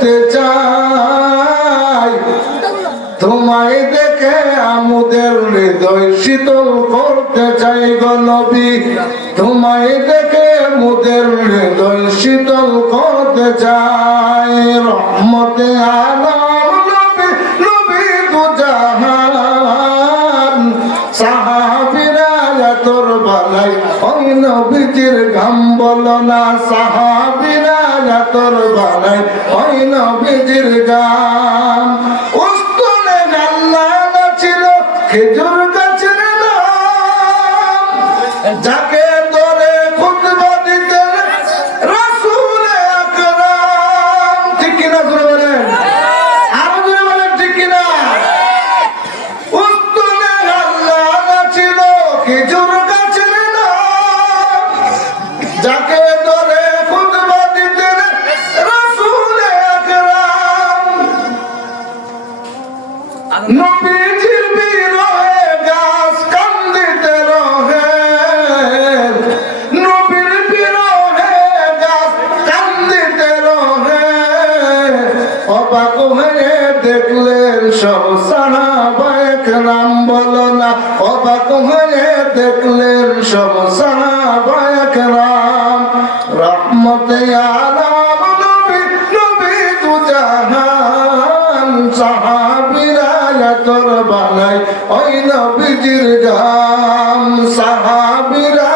দেখতে চাই, তোমায় দেখে আমাদের হৃদয় শীতল করতে চাই গো নবী, তোমায় দেখে আমাদের হৃদয় শীতল করতে চাই। রহমতে আলম নবী, নবী দু জাহান, সাহাবীরা তোর বালাই ওই নবীজির গাম বলো না, সাহাবীরা তোর বালাই ওই নবীজির গাম। উস্তনে জান্নাত ছিল খেজুর গাছের নাম, যাকে ধরে খুতবা দিতেন রাসূল আকরাম। ঠিক কিনা জোরে বলেন, আরো জোরে বলেন ঠিক কিনা। উস্তনে জান্নাত ছিল খেজুর গাছের নাম, যাকে ধরে খুতবা দিতেন রাসূল আকরাম। নবীজির বিরহে গাছ কান্দিতে রহে, নবীর বিরহে গাছ কান্দিতে রহে। অবাক হয়ে দেখলেন সব সাহাবায়ে কেরাম, বলো না অবাক হয়ে দেখলেন সব সাহাবায়ে কেরাম। রহমতে আলম নবী, নবী দু জাহান, সাহাবীরা তোর বালাই ওই নবীজির গাম, সাহাবীরা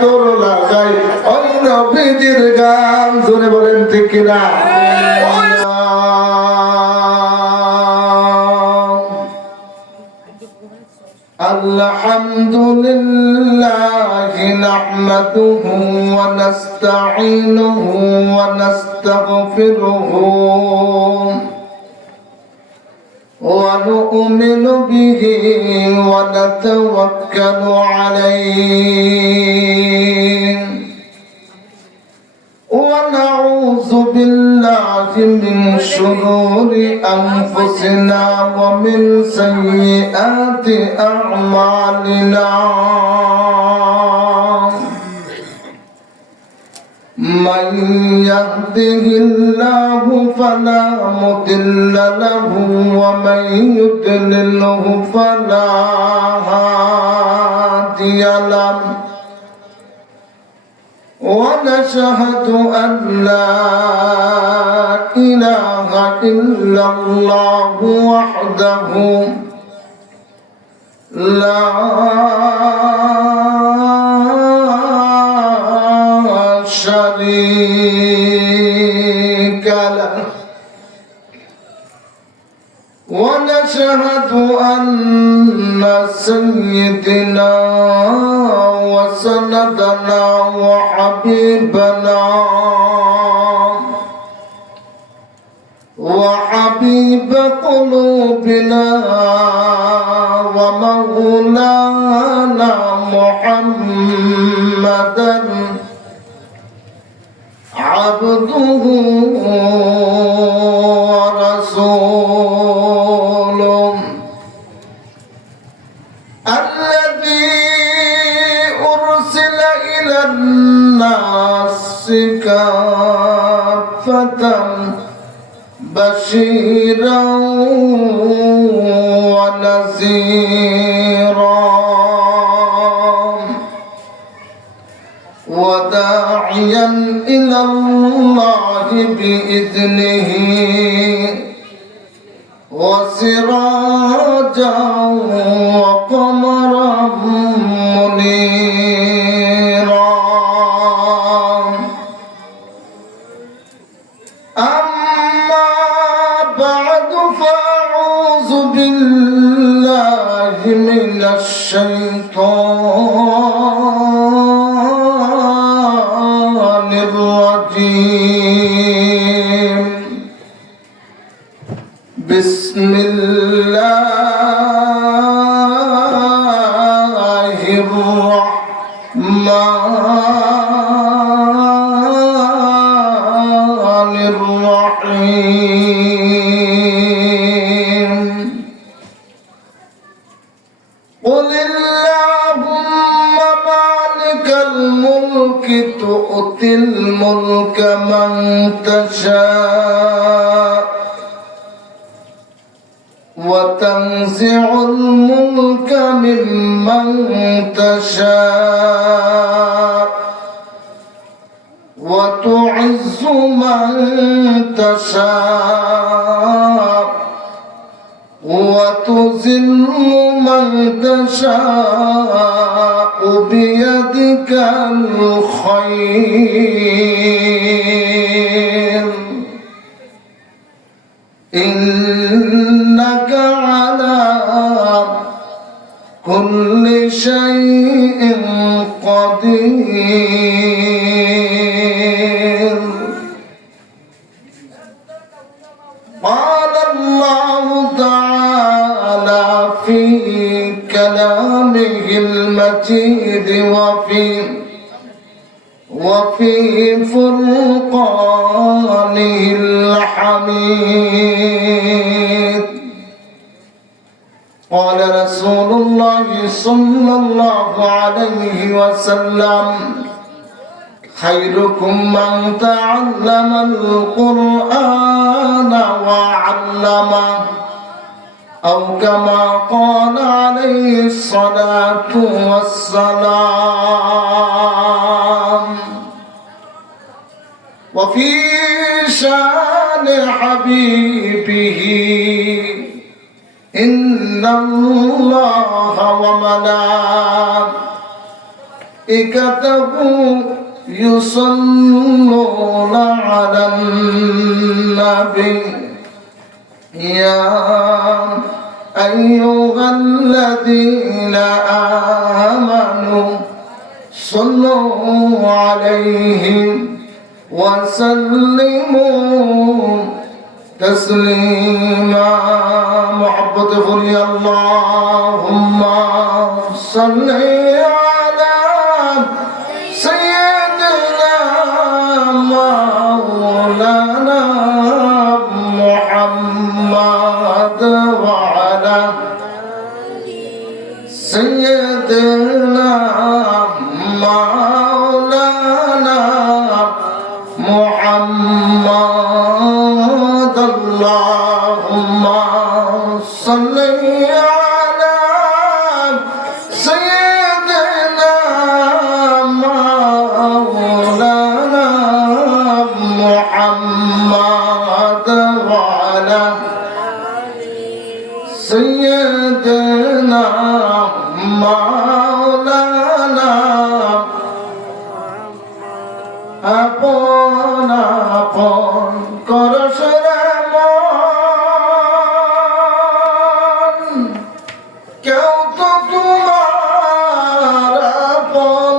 তোর লাগাই ওই নবীজির গাম। জোরে বলেন ঠিক কিনা। আলহামদুলিল্লাহি নাহমাদুহু ওয়া নাস্তাঈনুহু ওয়া নাস্তাগফিরুহু ونؤمن به ونتوكل عليه ونعوذ بالله من شرور أنفسنا ومن سيئات أعمالنا من يهده الله فلا مضل له ومن يضلله فلا هادي له ونشهد أن لا إله إلا الله وحده لا شريك له ونشهد أن سيدنا وسندنا وحبيبنا وحبيب قلوبنا ومولانا محمدا عبده ورسوله الذي أرسل إلى الناس كافة بشيرا ونذيرا وداعيا إلى الله بإذنه وسراجا وقمرا منيرا. أما بعد فأعوذ بالله من الشيطان الرجيم. بسم الله الرحمن الرحيم. قل اللهم مالك الملك تؤتي الملك من تشاء وتنزع الملك ممن تشاء وتعز من تشاء وتذل من تشاء بيدك الخير إنك على كل شيء قدير. قال الله تعالى في كلامه المجيد وفي فرقانه الحميد. قال رسول الله صلى الله عليه وسلم خيركم من تعلم القرآن وعلمه أو كما قال عليه الصلاة والسلام. وفي شان حبيبه إن الله وملائكته يصلون على النبي يا أيها الذين آمنوا صلوا عليه وسلموا تسليما. محبت فري اللهم صل على سيدنا مولانا محمد وعلى سيدنا مولانا محمد. اللهم صل على سيدنا مولانا محمد وعلى سيدنا مولانا আপন আপন করসরে মন কেউ তো তোমার আপন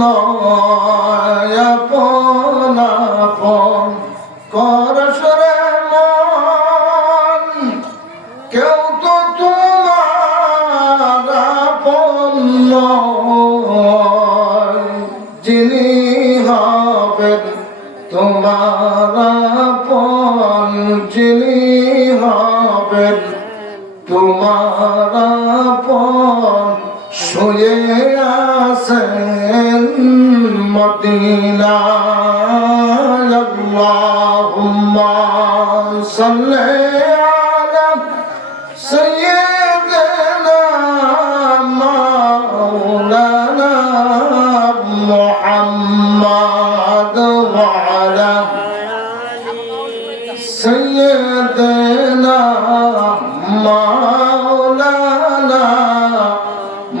নয়। আপন আপন করসরে মন কেউ তো তোমার আপন নয়। যিনি হবেন তোমার আপন, যিনি হবেন তোমার আপন, শুয়ে আছেন মদিনায়। আল্লাহুম্মা সাল্লি আলা সাইয়্যিদিনা মাওলানা মুহাম্মদ ওয়ালা সাইয়্যিদিনা মাওলানা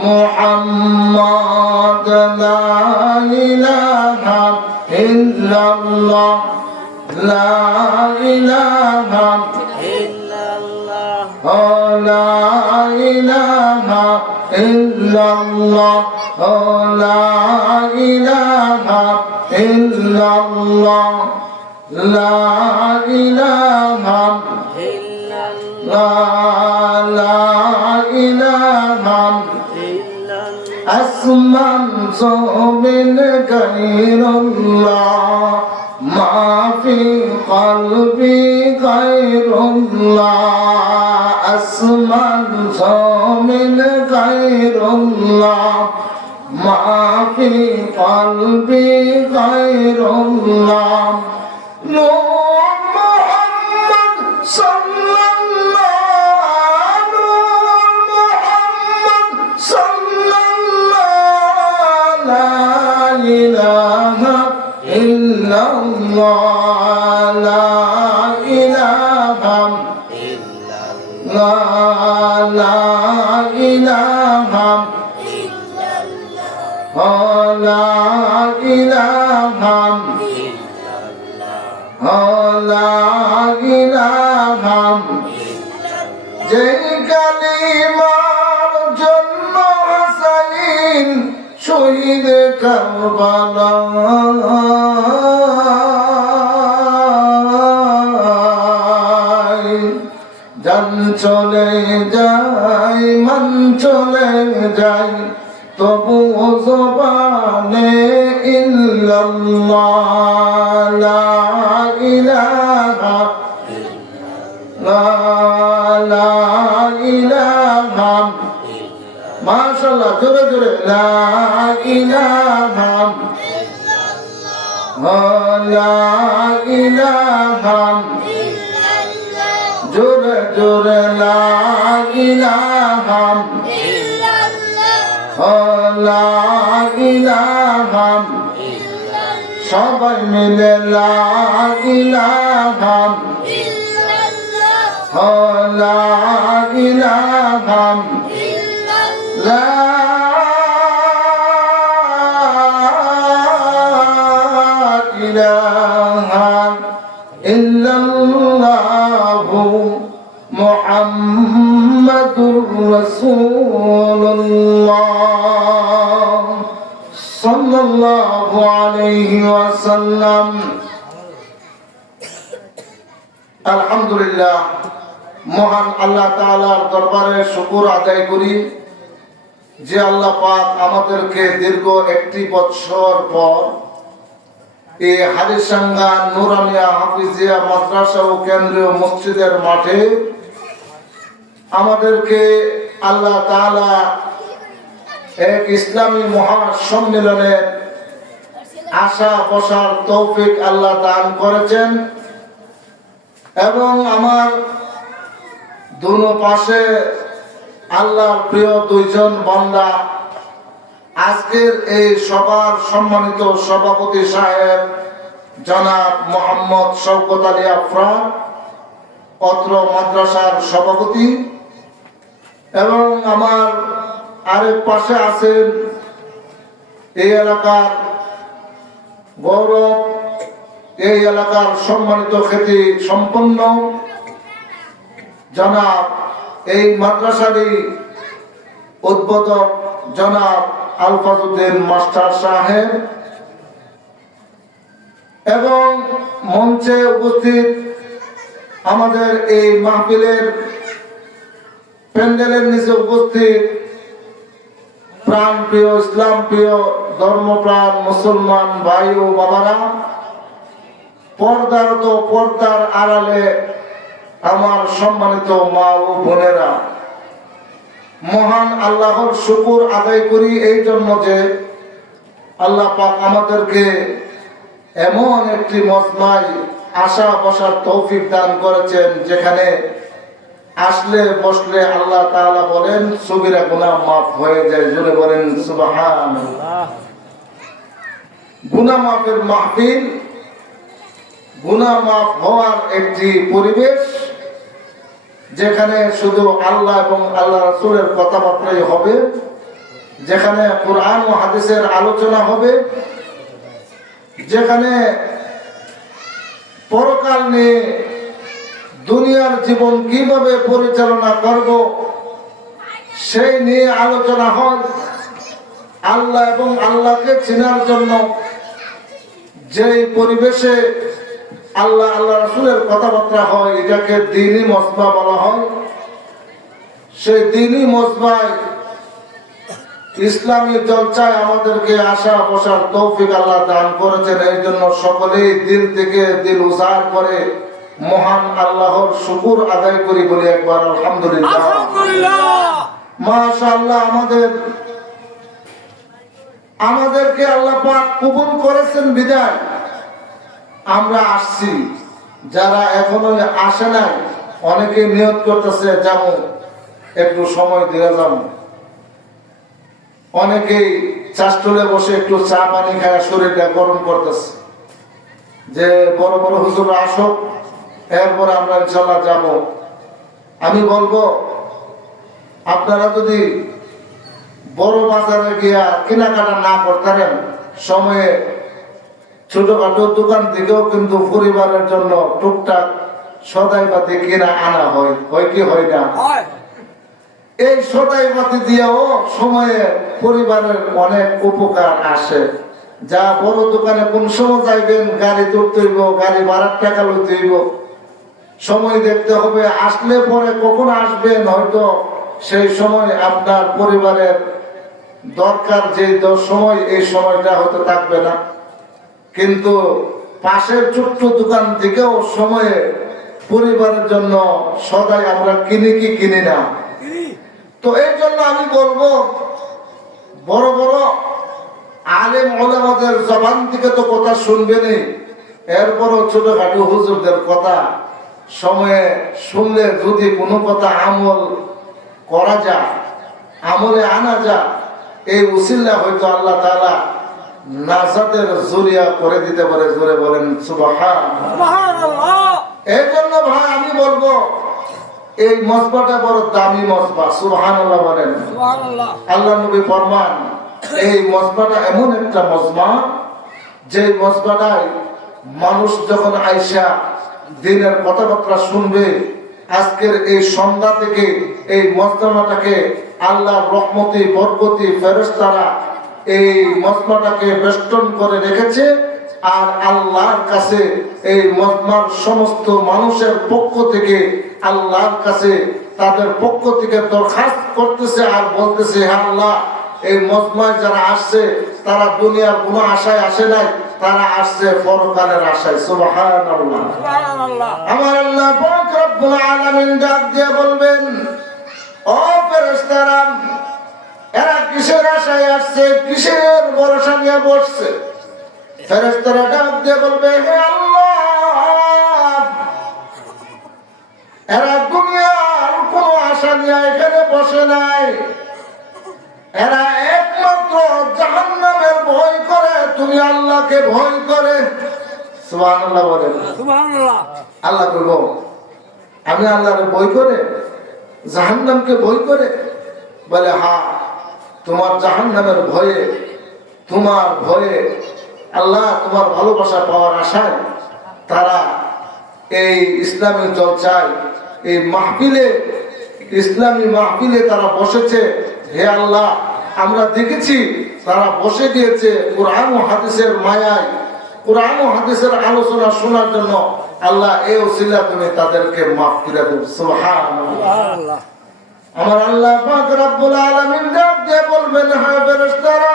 মুহাম্মদ। লা ইলাহা ইল্লাল্লাহ লা ইলাহা ইল্লাল্লাহ লা ইলাহা ইল্লাল্লাহ লা ইলাহা ইল্লাল্লাহ লা ইলাহা ইল্লাল্লাহ লা ইলাহা আসমান জমিন গায়রুল্লাহ মা ফি কলবি গায়রুল্লাহ। আসমান জমিন গায়রুল্লাহ মা ফি কলবি গায়রুল্লাহ। নূর মুহাম্মদ সাল্লাল্লাহু ইলাহা লা ইলাহা লা ইলাহা লা ইলাহা যে কালিমার জন্য হাসাইন শহীদ কারবালা জান চলে যায় মান চলে যায় তবু জবানে ইল্লাল্লাহ লা ইলাহা লা ইলাহা মাশাআল্লাহ জোরে জোরে লা ইলাহা লা ইলাহা জোরে জোরে লা ইলাহা লা ইলাহা সবাই মিলে লা ইলাহা লা ইলাহা লা ইলাহা ইল্লাল্লাহু মুহাম্মাদুর রাসূলুল্লাহ সাল্লাল্লাহু আলাইহি ওয়াসাল্লাম। আলহামদুলিল্লাহ, মহান আল্লাহ তাআলার দরবারে শুকর আদায় করি যে আল্লাহ পাক আমাদেরকে দীর্ঘ 1 বছর পর এই হারিসাঙ্গা নুরানিয়া হাফিজিয়া মাদ্রাসা ও কেন্দ্রীয় মসজিদের মাঠে আমাদেরকে আল্লাহ তাআলা এক ইসলামী মহাসম্মেলনের আশা বসার তৌফিক আল্লাহ দান করেছেন এবং আমার দুনো পাশে আল্লাহর প্রিয় দুইজন বান্দা আজকের এই সভার সম্মানিত সভাপতি সাহেব জনাব মোহাম্মদ শওকত আলী আফরান অত্র মাদ্রাসার সভাপতি এবং আমার আরেক পাশে আছেন এই এলাকার গৌরব, এই এলাকার সম্মানিত খ্যাতি সম্পন্ন জনাব এই মাদ্রাসারই উদ্বোধক জনাব আলফাজউদ্দিন মাস্টার সাহেব এবং মঞ্চে উপস্থিত আমাদের এই মাহফিলের প্যান্ডেলের নিচে উপস্থিত প্রাণ প্রিয় ইসলাম প্রিয় ধর্মপ্রাণ মুসলমান ভাই ও বাবারা, পর্দার তো পর্দার আড়ালে আমার সম্মানিত মা ও বোনেরা, মহান আল্লাহর শুকর আদায় করি এই জন্য যে আল্লাহ পাক আমাদেরকে এমন একটি মজমায় আশা বসার তৌফিক দান করেছেন যেখানে আসলে বসলে আল্লাহ তাআলা বলেন সগীরা গুনাহ মাফ হয়ে যায়। জোরে বলেন সুবহানাল্লাহ। গুনাহ মাফের মাহফিল, গুনাহ মাফ হওয়ার একটি পরিবেশ যেখানে শুধু আল্লাহ এবং আল্লাহ রাসূলের কথাবার্তাই হবে, যেখানে কোরআন ও হাদিসের আলোচনা হবে, যেখানে পরকাল নিয়ে দুনিয়ার জীবন কিভাবে পরিচালনা করব সেই নিয়ে আলোচনা হয়। আল্লাহ এবং আল্লাহকে চেনার জন্য যেই পরিবেশে আল্লাহ আল্লাহ রাসূলের কথাবার্তা হয় এটাকে দ্বীনি মজমা বলা হয়। সেই দ্বীনি মজমায় ইসলামী জলসায় আমাদেরকে আসা বসার তৌফিক আল্লাহ দান করেছেন। এই জন্য সকলেই দিল থেকে দিল উজাড় করে মহান আল্লাহর শুকর আদায় করি বলি একবার আলহামদুলিল্লাহ। মাশাআল্লাহ, আমাদেরকে আল্লাহ পাক কবুল করেছেন বিদায় আমরা আসছি। যারা এখনো আসে নাই অনেকে নিয়ত করতেছে যাবো, একটু সময় দিয়ে যাবো। অনেকেই চাষটুলে বসে একটু চা পানি খায় শরীরটা গরম করতেছে যে বড় বড় হুজুর আসুক, এরপর আমরা ইনশাল্লাহ যাব। আমি বলবো আপনারা যদি বড় বাজারে গিয়া কেনাকাটা না করতেন, সময়ে ছোটখাটো দোকান থেকেও কিন্তু পরিবারের জন্য টুকটাক সদাইপাতি কিনা আনা হয়, হয় কি হয় না? এই সদাইপাতি দিয়েও সময়ে পরিবারের অনেক উপকার আসে। যা বড় দোকানে কোন সময় যাইবেন, গাড়ি তুলতে হইব, গাড়ি ভাড়ার টাকা লইতে হইব, সময় দেখতে হবে, আসলে পরে কখন আসবেন, হয়তো সেই সময় আপনার পরিবারের দরকার যে সময়, এই সময়টা হয়তো থাকবে না। কিন্তু পাশের ছোট্ট দোকান থেকেও সময়ে পরিবারের জন্য সদাই আমরা কিনি কি কিনি না? তো এই জন্য আমি বলবো, বড় বড় আলেম ওলামাদের জবান থেকে তো কথা শুনবেনই, এরপরও ছোটখাটো হুজুরদের কথা সময়ে শুনলে যদি কোনো কথা আমল করা যায়, আমলে আনা যায়, এই উসিল্লা হয়তো আল্লাহ তাআলা নাজাতের জরিয়া করে দিতে পারে। জোরে বলেন সুবহানাল্লাহ। এই জন্য ভাই আমি বলবো, এই মসবাটা বড় দামি মসবা। সুবহানাল্লাহ বলেন। আল্লাহ নবী ফরমান, এই মসবাটা এমন একটা মজমা, যে মসবাটায় মানুষ যখন আইসা দিনের কথাবার্তা শুনবে, আজকের এই সন্ধ্যা থেকে এই মজমাটাকে আল্লাহর রহমতি বরকতি ফেরেশতারা এই মজমাটাকে বেষ্টন করে রেখেছে। আর আল্লাহর কাছে এই মজমার সমস্ত মানুষের পক্ষ থেকে আল্লাহর কাছে তাদের পক্ষ থেকে দরখাস্ত করতেছে আর বলতেছে, হে আল্লাহ, এই মজমায় যারা আসছে তারা দুনিয়ার কোনো আশায় আসে নাই, তারা আসছে পরকালের আশায়। সুবহানাল্লাহ। আমার আল্লাহ পাক রব্বুল আলামিন ডাক দিয়ে বলবেন, ও ফেরেশতারা, এরা কিসের আশায় আসছে, কিসের ভরসা নিয়ে বসছে? ফেরেশতারা ডাক দিয়ে বলবে, হে আল্লাহ, এরা দুনিয়ার কোনো আশা নিয়ে এখানে বসে নাই, এরা একমাত্র জাহান্নামের ভয় করে, তুমি আল্লাহকে ভয় করে। সুবহানাল্লাহ বলেন। সুবহানাল্লাহ। আল্লাহ বলবো, আমি আল্লাহকে ভয় করে, জাহান্নামকে ভয় করে? বলে, হ্যাঁ, তোমার জাহান্নামের ভয়ে, তোমার ভয়ে, আল্লাহ তোমার ভালোবাসা পাওয়ার আশায় তারা এই ইসলামী জলসায়, এই মাহফিলে, ইসলামী মাহফিলে তারা বসেছে। হে আল্লাহ, আমরা দেখেছি তারা বসে গিয়েছে কোরআন ও হাদিসের মায়ায়, কোরআন ও হাদিসের আলোচনা শোনার জন্য। আল্লাহ, এই ওসিলা তুমি তাদেরকে মাফ করে দেব। সুবহানাল্লাহ। আমার আল্লাহ পাক রব্বুল আলামিন ডাক দিয়ে বলবেন, হে ফেরেশতারা,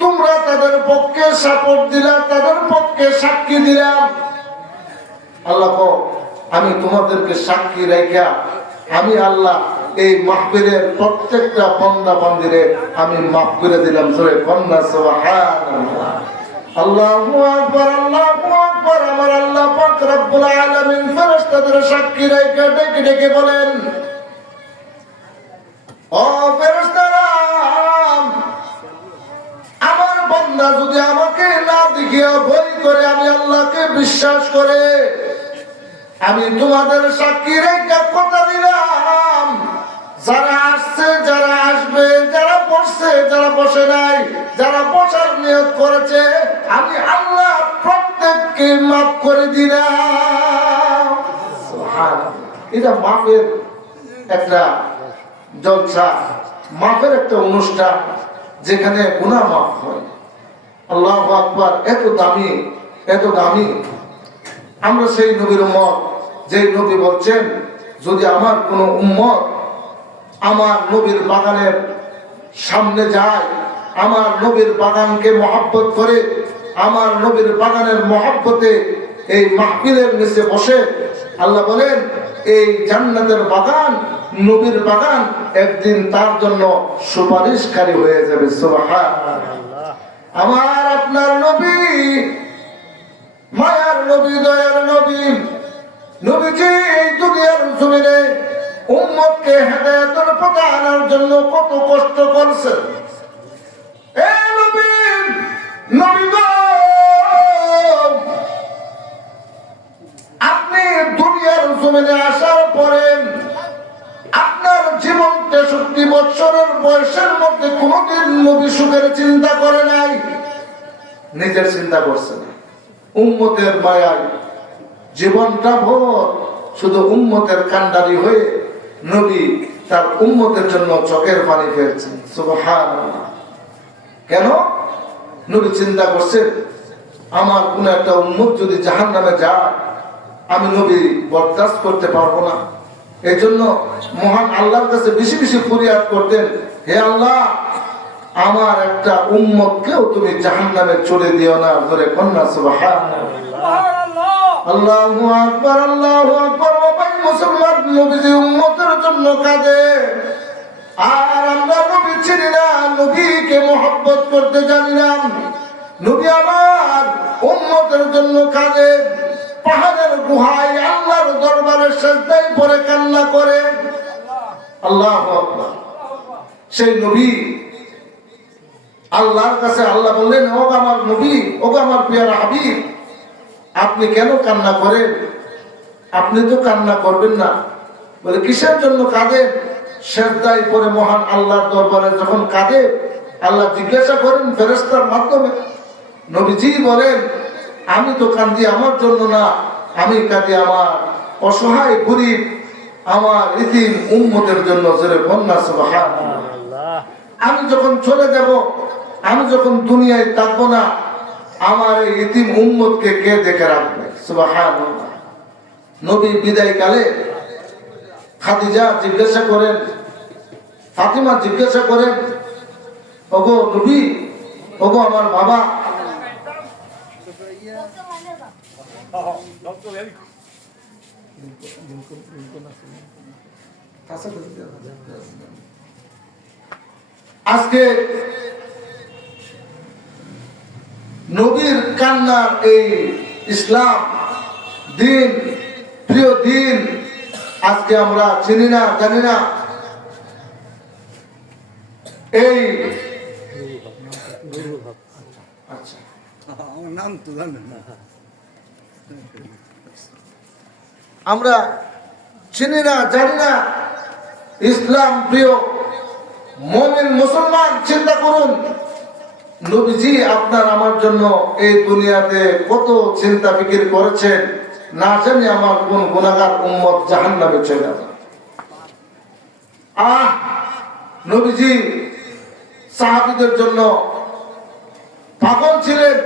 তোমরা তাদের পক্ষে সাপোর্ট দিলা, তাদের পক্ষে সাক্ষী দিলাম। আল্লাহ, আমি তোমাদেরকে সাক্ষী রেখা আমি আল্লাহ এই মাহফিলের প্রত্যেকটা বান্দা বান্দিরে আমি মাফ করে দিলাম। জোরে কন্যা সুবহানাল্লাহ। আল্লাহু আকবার, আল্লাহু আকবার। আমার আল্লাহ পাক রব্বুল আলামিন ফেরেশতাদের সাক্ষী রেখে ডেকে ডেকে বলেন, ও ফেরেশতারা, আমার বান্দা যদি আমাকে না দেখিয়া ভয় করে, আমি আল্লাহকে বিশ্বাস করে, আমি তোমাদের সাক্ষী রেখে কথা দিলাম, যারা আসছে, যারা আসবে, যারা বসছে, যারা বসে নাই, যারা বসার নিয়ত করেছে, আমি আল্লাহ প্রত্যেককে মাফ করে দিলাম। এটা মাফের একটা জলসা, মাফের একটা অনুষ্ঠান, যেখানে গুনাহ মাফ হয়। আল্লাহু আকবার। এত দামি, এত দামি। আমরা সেই নবীর উম্মত, যে নবী বলছেন, যদি আমার কোনো উম্মত আমার নবীর বাগানের সামনে যায়, আমার নবীর বাগানকে মহব্বত করে, আমার নবীর বাগানের মহব্বতে এই মাহফিলের নিচে বসে, আল্লাহ বলেন এই জান্নাতের বাগান, নবীর বাগান একদিন তার জন্য সুপারিশকারী হয়ে যাবে। সুবহানাল্লাহ। আমার আপনার নবী, মায়ার নবী, দয়ার নবী, নবীজি এই দুনিয়ার জমিনে উম্মতকে হেদায়েতের পথে আনার জন্য কত কষ্ট করছেন। এই নবী, নবী গো, জমিনে আসার পরে আপনার জীবন 63 বছরের বয়সের মধ্যে কোনদিন নবী সুখের চিন্তা করে নাই, নিজের চিন্তা করছে না। উম্মতের মায়ায় জীবনটা ভোর শুধু উম্মতের কান্ডারি হয়ে নবী তার উম্মতের জন্য চোখের পানি ফেলছেন। সুবহানাল্লাহ। কেন? নবী চিন্তা করছেন আমার কোন একটা উম্মত যদি জাহান্নামে যায় আমি নবী বরদাস্ত করতে পারবো না। এই জন্য মহান আল্লাহর কাছে বেশি বেশি ফরিয়াদ করতেন, হে আল্লাহ আমার একটা উম্মতকেও তুমি জাহান্নামে চলে দিও না। ধরে কন্যা সুবহানাল্লাহ। আল্লাহু আকবার, আল্লাহু আকবার। ভাই মুসলমান, নবীজি উম্মতের জন্য কাঁদে, আর আমরা নবী চিনি না, নবীকে মহব্বত করতে জানি না। নবী আমার উম্মতের জন্য কাঁদে, পাহাড়ের গুহায় আল্লাহর দরবারে সিজদায় পড়ে কান্না করে। আল্লাহু আকবার। সেই নবী আল্লাহর কাছে আল্লাহ বললেন, ও আমার নবী, ও আমার প্রিয় হাবিব, আপনি কেন কান্না করেন? আপনি তো কান্না করবেন না। বলে কিসের জন্য কাঁদেন? সিজদায় পড়ে মহান আল্লাহর দরবারে যখন কাঁদে, আল্লাহ জিজ্ঞাসা করেন ফেরেশতার মাধ্যমে, নবীজি বলেন আমি তো কাঁদি আমার জন্য না, আমি কাঁদি আমার অসহায় গরিব আমার ইতিম উম্মতের জন্য। জোরে কন্যা সুবহানাল্লাহ। আমি যখন চলে যাব, আমি যখন দুনিয়ায় থাকবো না, আমার এই ইতিম উম্মতকে কে দেখে রাখবে? সুবহানাল্লাহ। নবী বিদায় কালে খাদিজা জিজ্ঞাসা করেন, ফাতিমা জিজ্ঞাসা করেন, ওগো নবী, ওগো আমার বাবা, আজকে নবীর কান্নার এই ইসলাম দিন, প্রিয় দিন, আজকে আমরা চিনি না, জানি না। এই আচ্ছা আমার নাম তো জানেন না, আমরা চিনি না, জানি না। ইসলাম প্রিয় মুমিন মুসলমান, চিন্তা করুন নবীজি আপনার আমার জন্য এই দুনিয়াতে কত চিন্তা ফিকির করেছেন, না জানি আমার কোন গুনাহগার উম্মত জাহান্নামে চলে যাবে। নবীজি সাহাবীদের জন্য পাগল ছিলেন,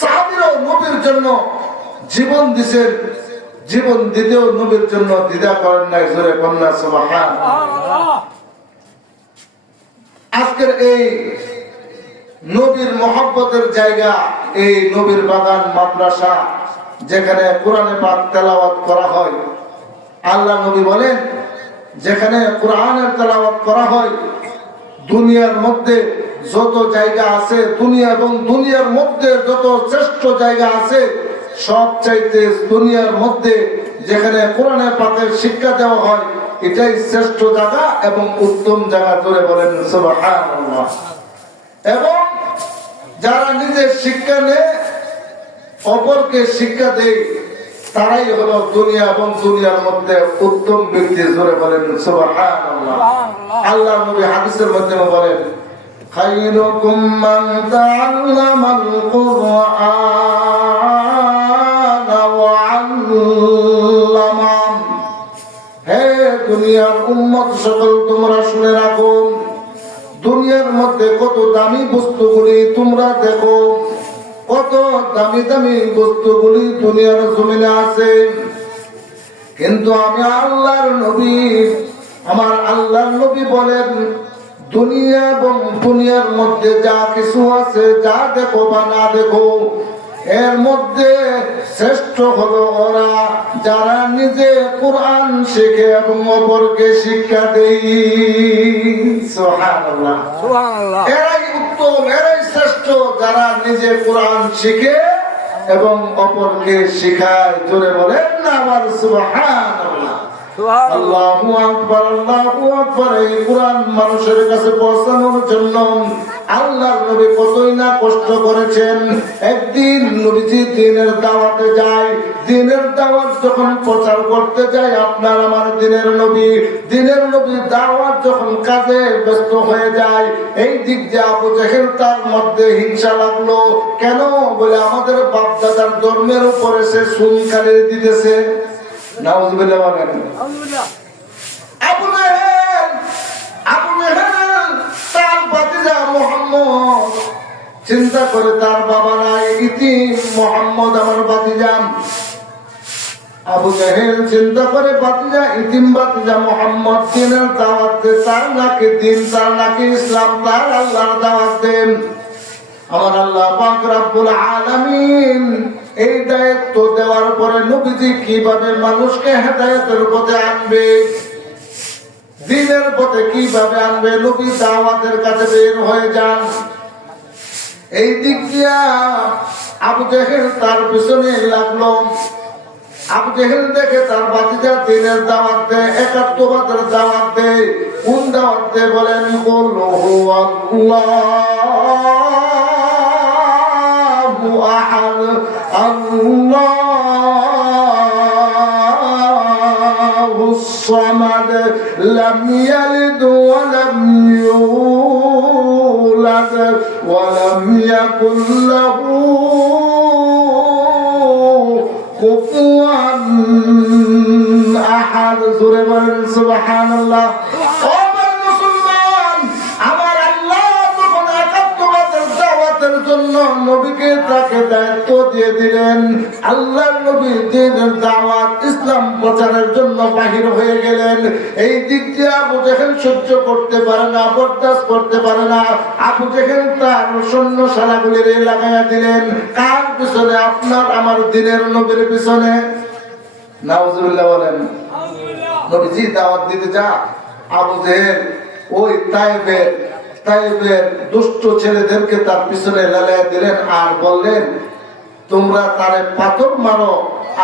সাহাবীরাও নবীর জন্য জীবন দিয়েছেন, জীবন দিতেও নবীর জন্য দ্বিধা করেন নাই। জোরে কন্যা সুবহানাল্লাহ। আজকের এই নবীর মহব্বতের জায়গা, এই নবীর বাগান মাদ্রাসা, যেখানে কোরআনে পাক তেলাওয়াত করা হয়। আল্লাহ নবী বলেন যেখানে কোরআনের তেলাওয়াত করা হয়, দুনিয়ার মধ্যে যত জায়গা আছে, দুনিয়া এবং দুনিয়ার মধ্যে যত শ্রেষ্ঠ জায়গা আছে, সবচাইতে দুনিয়ার মধ্যে যেখানে কোরআনে পাকের শিক্ষা দেওয়া হয়, এটাই শ্রেষ্ঠ জায়গা এবং উত্তম জায়গা। ধরে বলেন সুবহানাল্লাহ। এবং যারা নিজের শিক্ষা নেয়, অপরকে শিক্ষা দেয়, তারাই হলো দুনিয়া এবং দুনিয়ার মধ্যে উত্তম ব্যক্তি। জোরে বলেন সুবহানাল্লাহ। আল্লাহ নবী হাদিসের মাধ্যমে বলেন, খায়রুকুম মান তাআল্লামাল কুরআন ওয়া আল্লামা। হে দুনিয়ার উম্মত সকল, তোমরা শুনে রাখো, দুনিয়ার মধ্যে কত দামি বস্তুগুলি তোমরা দেখো, কত দামি দামি বস্তুগুলি দুনিয়ার জমিনে আছে, কিন্তু আমি আল্লাহর নবী, আমার আল্লাহর নবী বলেন দুনিয়া এবং দুনিয়ার মধ্যে যা কিছু আছে, যা দেখো বা না দেখো, এর মধ্যে শ্রেষ্ঠ হলো ওরা যারা নিজে কোরআন শিখে এবং অপরকে শিক্ষা দেয়। সুবহানাল্লাহ, সুবহানাল্লাহ। এরাই উত্তম, এরাই শ্রেষ্ঠ যারা নিজে কোরআন শিখে এবং অপরকে শিখায়। জোরে বলেন না আবার সুবহানাল্লাহ। আল্লাহু আকবার, আল্লাহু আকবার। এই কোরআন মানুষের কাছে পৌঁছানোর জন্য আল্লাহর নবী কতই না কষ্ট করেছেন। একদিন নবীজি দ্বীনের দাওয়াতে যায়, দ্বীনের দাওয়াত যখন প্রচার করতে যায়, আপনার আমার দ্বীনের নবী দাওয়াত যখন কাজে ব্যস্ত হয়ে যায়, এই দিক দিয়ে আবু জেহেল তার মধ্যে হিংসা লাগলো। কেন বলে আমাদের বাপ দাদার ধর্মের উপরে সে সুনকালি দিতেছে। নাউজুবিল্লাহ বলেন। আবু জেহেল তার ভাতিজা মুহাম্মদ চিন্তা করে, তার বাবা নাই, ইতিম মুহাম্মদ আমার ভাতিজা। আবু জেহেল চিন্তা করে ভাতিজা, ইতিম ভাতিজা মুহাম্মদ দ্বীনের দাওয়াত দে, তার নাকি দ্বীন, তার নাকি ইসলাম, তার আল্লাহর দাওয়াত দেন। আমার আল্লাহ পাক রব্বুল আলামিন এই দায়িত্ব দেওয়ার পরে নবীজি কিভাবে মানুষকে হেদায়েতের পথে আনবে, দ্বীনের পথে কিভাবে আনবে, নবী দাওয়াতের কাছে বের হয়ে যান। এই দিক দিয়া আবু জেহেল তার পিছনে লাগলো। আবু জেহেল দেখে তার ভাতিজা দ্বীনের দাওয়াত দেয়, একাত্মবাদের দাওয়াত দেয়। কোন দাওয়াত দেয় বলেন? কুল হুয়াল্লাহু আহাদ, আল্লাহুস সামাদ, লাম ইয়ালিদ ওয়া লাম ইউলাদ ওয়া লাম ইয়াকুল লাহু কুফুয়ান আহাদ। জোরে বলেন সুবহানাল্লাহ। ও মুসলমান, আমার আল্লাহ যখন একাত্মবাদের দাওয়াতের জন্য নবীকে তাকে দায়িত্ব দিয়ে দিলেন, আল্লাহর নবী দ্বীনের দাওয়াত ইসলাম প্রচারের জন্য বাহির হয়ে গেলেন। এই দিক দিয়ে আবু জেহেল সহ্য করতে পারে না, বরদাস্ত করতে পারে না। আবু জেহেল তার সৈন্যশালাগুলির লাগাইয়া দিলেন। কার পিছনে? আপনার আমার দ্বীনের নবীর পিছনে। নাউজুবিল্লাহ বলেন। নবীজি দাওয়াত দিতে যা, আবু জেহেল ওই তাইবের দুষ্ট ছেলেদেরকে তার পিছনে লাগাইয়া দিলেন, আর বললেন তোমরা তারে পাথর মারো,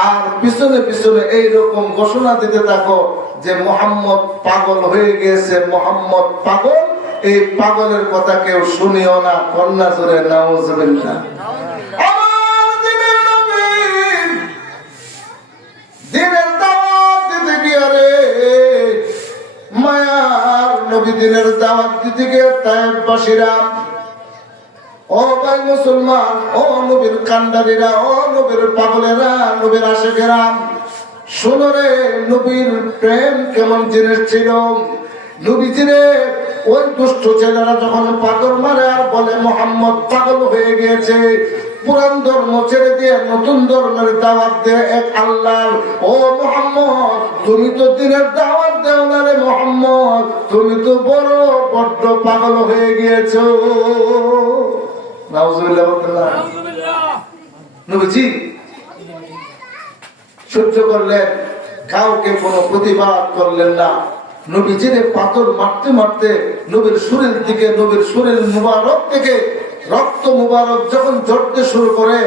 আর পিছনে পিছনে এইরকম ঘোষণা দিতে থাকো যে মুহাম্মদ পাগল হয়ে গিয়েছে, মুহাম্মদ পাগল, এই পাগলের কথা কেউ শুনিও না। কন্যা জোরে নাউজুবিল্লাহ। আমার দ্বীনের নবী দ্বীনের দাওয়াত দিতে গিয়ে রে, মায়ার নবী দ্বীনের দাওয়াত দিতে গিয়ে তায়েববাসীরা, ও ভাই মুসলমান, ও নবীর কান্ডারীরা, ও নবীর পাগলেরা, নবীর আশিকেরা, শোনো রে, নবীর প্রেম কেমন জিনিস ছিল। নবীজিরে ওই দুষ্ট ছেলেরা যখন পাগল মারে আর বলে মুহাম্মদ পাগল হয়ে গিয়েছে, পুরান ধর্ম ছেড়ে দিয়ে নতুন ধর্মের দাওয়াত দেয় এক আল্লাহর, ও মুহাম্মদ তুমি তো দ্বীনের দাওয়াত দেও না রে মুহাম্মদ, তুমি তো বড় বড্ড পাগল হয়ে গিয়েছো। নাউজুবিল্লাহ। নবীজি সহ্য করলেন, কাউকে কোনো প্রতিবাদ করলেন না। নবীজির পাথর মারতে মারতে নবীর শরীর দিকে, নবীর শরীর মুবারক থেকে রক্ত মুবারক যখন ঝরতে শুরু করে,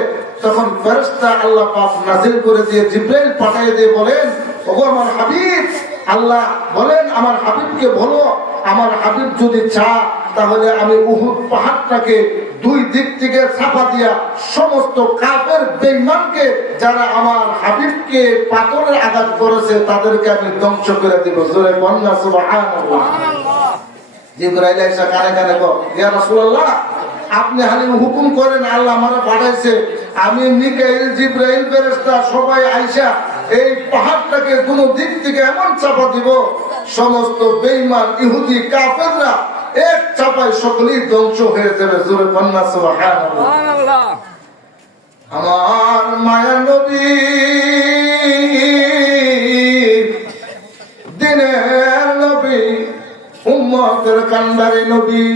তখন ফেরেশতা আল্লাহ পাক নাযিল করে দিয়ে জিবরাইল পাঠিয়ে দিয়ে বলেন, ওগো আমার হাবিব, আল্লাহ বলেন আমার হাবিবকে বলো, আমার হাবিব যদি চায় তাহলে আমি উহুদ পাহাড়টাকে দুই দিক থেকে চাপা দিয়া সমস্ত কাফের বেঈমানকে, যারা আমার হাবিবকে পাথরের আঘাত করেছে, তাদেরকে আমি ধ্বংস করে দিব। জোরে বন্যা সুবহানাল্লাহ। জিবরাইল এসে কানে কানে কয়, ইয়া রাসূলুল্লাহ, আপনি খালি হুকুম করেন, আল্লাহ আমারে পাঠাইছে, আমি মিকাইল, জিবরাইল ফেরেশতা সবাই আইসা এই পাহাড়টাকে কোন দিক থেকে এমন চাপা দিব, সমস্ত বেঈমান ইহুদি কাফেররা এক চাপায় সকলেই ধ্বংস হয়ে যাবে। জোরে বন্যা সুবহানাল্লাহ। আমার মায়া নবী দ্বীনের নবী, উম্মতের কান্ডারি নবী,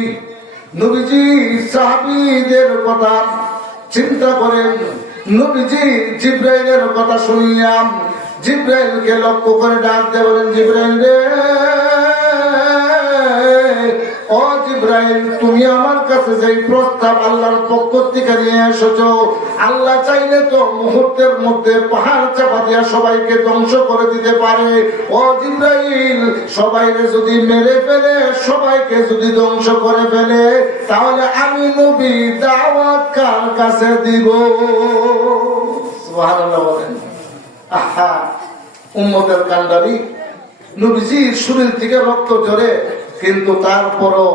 নবীজি সাহাবীদের কথা চিন্তা করেন। নবীজি জিবরাইলের কথা শুনলাম, জিবরাইলকে লক্ষ্য করে ডাক দিয়ে বলেন, জিবরাইল রে, ও ও জিবরাইল, তুমি আমার কাছে যেই প্রস্তাব আল্লাহর পক্ষ থেকে নিয়ে এসেছো, আল্লাহ চাইলে তো মুহূর্তের মধ্যে পাহাড় চাপা দিয়া সবাইকে ধ্বংস করে দিতে পারে। ও জিবরাইল, সবাইকে যদি মেরে ফেলে, সবাইকে যদি ধ্বংস করে ফেলে, তাহলে আমি নবী দাওয়াত কার কাছে দিব? সুবহানাল্লাহ বলেন। আহা, উম্মতের কান্ডারি, নবীজির শরীর থেকে রক্ত ঝরে, কিন্তু তারপরও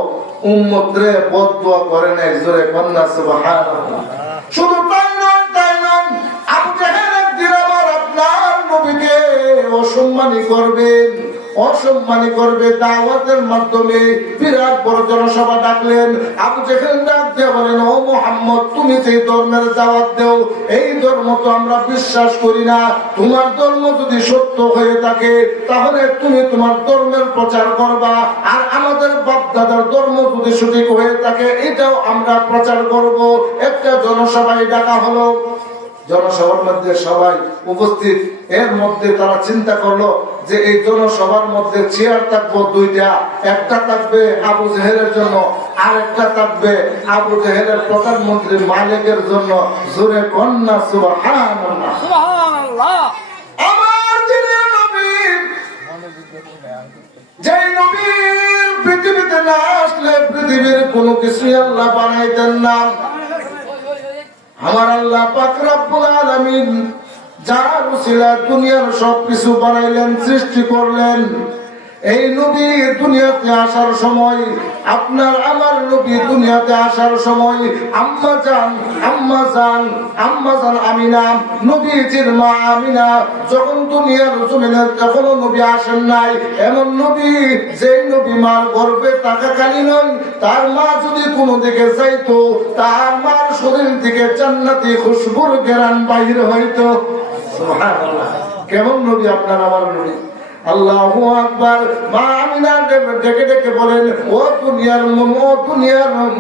উম্মতরে বদদুয়া করেন একজোরে কন্যা সুবহানাল্লাহ। শুধু তাই নয়, আবু জাহেল একদিন আবার আপনার নবীকে অসম্মানী করবে দাওয়াতের মাধ্যমে বিরাট বড় জনসভা ডাকলেন। আবু জাহেল ডাক দিয়ে বলেন, ও মুহাম্মদ, তুমি যে ধর্মের দাওয়াত দেও, এই ধর্ম তো আমরা বিশ্বাস করি না। তোমার ধর্ম যদি সত্য হয়ে থাকে, তাহলে তুমি তোমার ধর্মের প্রচার করবা, আর আমাদের বাপ দাদার ধর্ম যদি সঠিক হয়ে থাকে, এটাও আমরা প্রচার করব। একটা জনসভায় ডাকা হলো, জনসভার মধ্যে সবাই উপস্থিত। এর মধ্যে তারা চিন্তা করলো যে এই জনসভার মধ্যে চেয়ার থাকবো দুইটা, একটা থাকবে আবু জাহেলের জন্য, আর একটা থাকবে আবু জাহেলের প্রধানমন্ত্রী মালিকের জন্য। জোরে কন্যা সুবহানাল্লাহ। আমার যিনি নবী, যে নবীর পৃথিবীতে না আসলে পৃথিবীর কোনো কিছুই আল্লাহ বানাইতেন না। আমার আল্লাহ পাক রব্বুল আলামিন যার উসিলা দুনিয়ার সবকিছু বানাইলেন, সৃষ্টি করলেন। এই নবী দুনিয়াতে আসার সময়, আপনার আমার নবী দুনিয়াতে আসার সময় আম্মা জান আমিনা, নবীজির মা আমিনা যখন দুনিয়ার জমিনে তখনও নবী আসেন নাই। এমন নবী, যেই নবী মার গর্ভে থাকাকালীন তার মা যদি কোনো দিকে যাইতো, তার মার শরীর থেকে জান্নাতি খুশবুর ঘেরান বাহির হইতো। সুবহানাল্লাহ। কেমন নবী আপনার আমার নবী! আল্লাহু আকবার। মা আমিনা ডেকে ডেকে বলেন, ও দুনিয়ার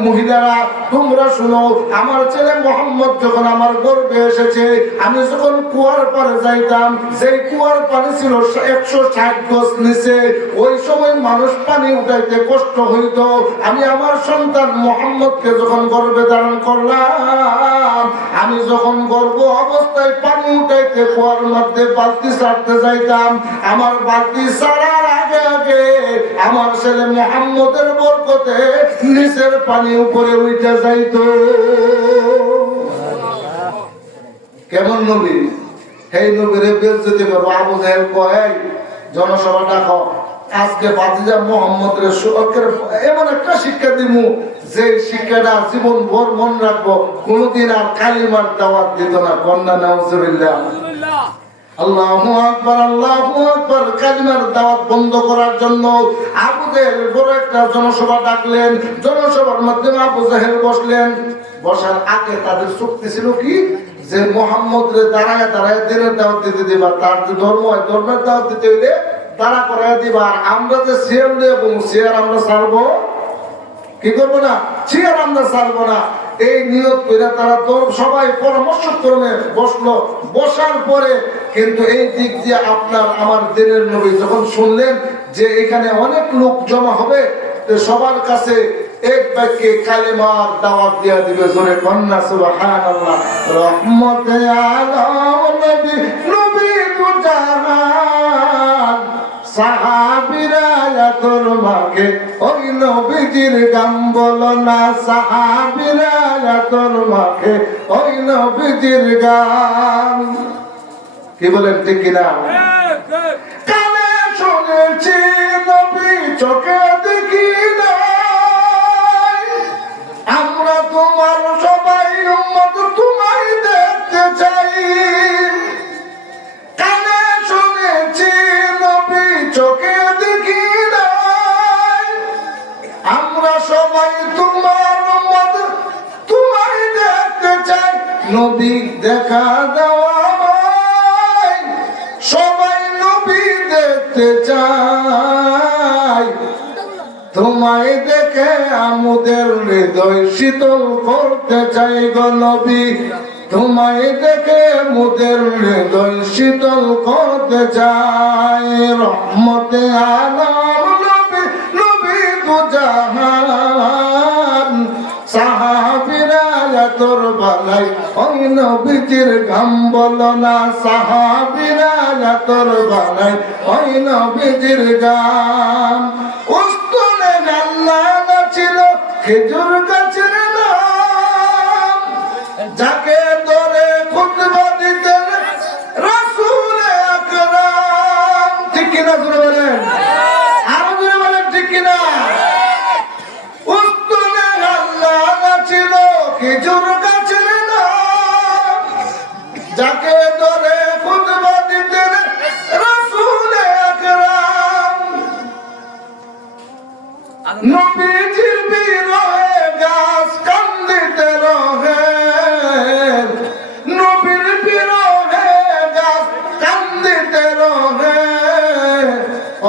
মহিলারা, তোমরা শুনো, আমার ছেলে মুহাম্মদ যখন আমার গর্ভে এসেছে, আমি যখন কুয়ার পারে যাইতাম, সেই কুয়ার পানি ছিল 160 গজ নিচে, ওই সময় মানুষ পানি উঠাইতে কষ্ট হইত। আমি আমার সন্তান মুহাম্মদকে যখন গর্ভে ধারণ করলাম, আমি যখন গর্ভ অবস্থায় পানি উঠাইতে কুয়ার মধ্যে বালতি ছাড়তে যাইতাম, আমার বালতি ছাড়ার আগে আগে আমার ছেলে মুহাম্মদের বরকতে নিচের পানি উপরে উঠে যাইতো। কেমন নবী! এই নবীরে বেইজ্জতি করবো। আবু জাহেল কয়, জনসভা ডাকো, আজকে ভাতিজা মুহাম্মদের এমন একটা শিক্ষা দিমু, যে শিক্ষাটা জীবন ভর মন রাখবো, কোনদিন আর কালিমার দাওয়াত দিত না। কন্যা নাউজুবিল্লাহ। আল্লাহু আকবার, আল্লাহু আকবার। কালিমার দাওয়াত বন্ধ করার জন্য আবু জাহেল বড় একটা জনসভা ডাকলেন। জনসভার মাধ্যমে আবু জাহেল বসলেন। বসার আগে তাদের চুক্তি ছিল কি, যে মুহাম্মদরে দাঁড়ায় দাঁড়ায় দিনের দাওয়াত দিতে দিবা, তার যে ধর্ম হয় ধর্মের দাওয়াত দিতে হইলে দাঁড়া করায় দিবা। আর আমরা যে চেয়ার নেব, চেয়ার আমরা ছাড়বো, কি করবো না, চেয়ার আমরা ছাড়বো না। এই নিয়ত করে তারা তো সবাই পরামর্শ ক্রমে বসলো। বসার পরে কিন্তু এই দিক দিয়ে আপনার আমার দিনের নবী যখন শুনলেন যে এখানে অনেক লোক জমা হবে, সবার কাছে এক বাক্যে কালেমার দাওয়াত দিয়া দিবে। জোরে কন্যা সুবহানাল্লাহ। রহমতে আলম নবী, নবী তো জাহান, সাহাবীরা তোর মাকে ওই নবীজির গান বলো না, সাহাবীরা তোর মাকে ওই নবীজির গান। কি বলেন, ঠিক কিনা? কানে শুনেছি নবী, চোখে দেখি না, আমরা তোমার সবাই উম্মত, তোমায় দেখতে চাই। কানে শুনেছি নবী, চোখে দেখি না, আমরা সবাই তোমার উম্মত, তোমায় দেখতে চাই। নবী দেখা দাও আমায়, সবাই নবী দেখতে চাই। তোমায় দেখে আমাদের হৃদয় শীতল করতে চাই গো নবী, তোমায় দেখে মোদের হৃদয় শীতল করতে চাই। রহমতে আলম নবী, নবী দু জাহান, বানাই ওই নবীজির ঘাম বলো না সাহাবীরা আতর বানাই ওই নবীজির গাম উস্তনে জান্নাত ছিল খেজুর গাছের নাম যাকে ধরে খুতবা দিতেন রাসূল আকরাম ঠিক কিনা জোরে বলেন আরো জোরে বলেন ঠিক কিনা উস্তনে জান্নাত ছিল খেজুর গাছের নাম যাকে ধরে খুতবা দিতেন রাসূল আকরাম নবীজির বিরহে গাছ কান্দিতে রহে নবীর বিরহে গাছ কান্দিতে রহে